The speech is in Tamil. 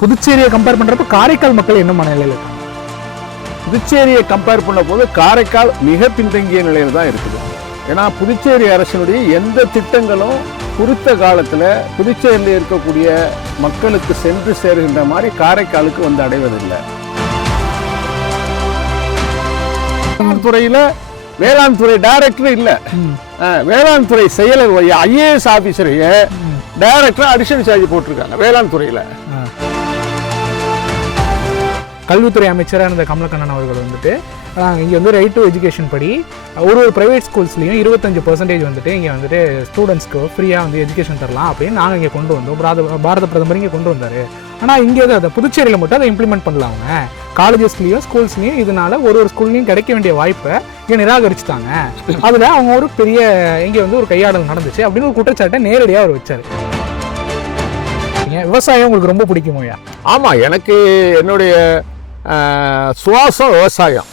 புதுச்சேரியை கம்பேர் பண்ணுறப்ப காரைக்கால் மக்கள் என்ன மனநிலையில் இருக்காங்க? புதுச்சேரியை கம்பேர் பண்ண போது காரைக்கால் மிக பின்தங்கிய நிலையில் தான் இருக்குது. ஏன்னா புதுச்சேரி அரசினுடைய எந்த திட்டங்களும் குறித்த காலத்தில் புதுச்சேரியில் இருக்கக்கூடிய மக்களுக்கு சென்று சேருகின்ற மாதிரி காரைக்காலுக்கு வந்து அடைவதில்லை. துறையில் வேளாண் துறை டைரக்டர் இல்லை, வேளாண் துறை செயலர் IAS ஆஃபீஸரையே டைரக்டர் அடிஷனல் சார்ஜ் போட்டிருக்காங்க வேளாண் துறையில். கல்வித்துறை அமைச்சராக இருந்த கமலக்கண்ணன் அவர்கள் வந்துட்டு இங்கே வந்து ரைட் டு எஜுகேஷன் படி ஒரு ப்ரைவேட் ஸ்கூல்ஸ்லேயும் 25% வந்துட்டு இங்கே வந்துட்டு ஸ்டூடெண்ட்ஸ்க்கு ஃப்ரீயாக வந்து எஜுகேஷன் தரலாம் அப்படின்னு நாங்கள் இங்கே கொண்டு வந்தோம். பாரத பிரதமர் இங்கே கொண்டு வந்தார். ஆனால் இங்கே அதை புதுச்சேரியில் மட்டும் அதை இம்ப்ளிமெண்ட் பண்ணலாம். அவங்க காலேஜஸ்லேயும் ஸ்கூல்ஸ்லேயும் இதனால ஒரு ஸ்கூல்லையும் கிடைக்க வேண்டிய வாய்ப்பை இங்கே நிராகரிச்சுட்டாங்க. அதில் அவங்க ஒரு பெரிய இங்கே வந்து ஒரு கையாடல் நடந்துச்சு அப்படின்னு ஒரு குற்றச்சாட்டை நேரடியாக அவர் வச்சார். விவசாயம் உங்களுக்கு ரொம்ப பிடிக்குமோயா? ஆமாம், எனக்கு என்னுடைய சுவாசம் விவசாயம்.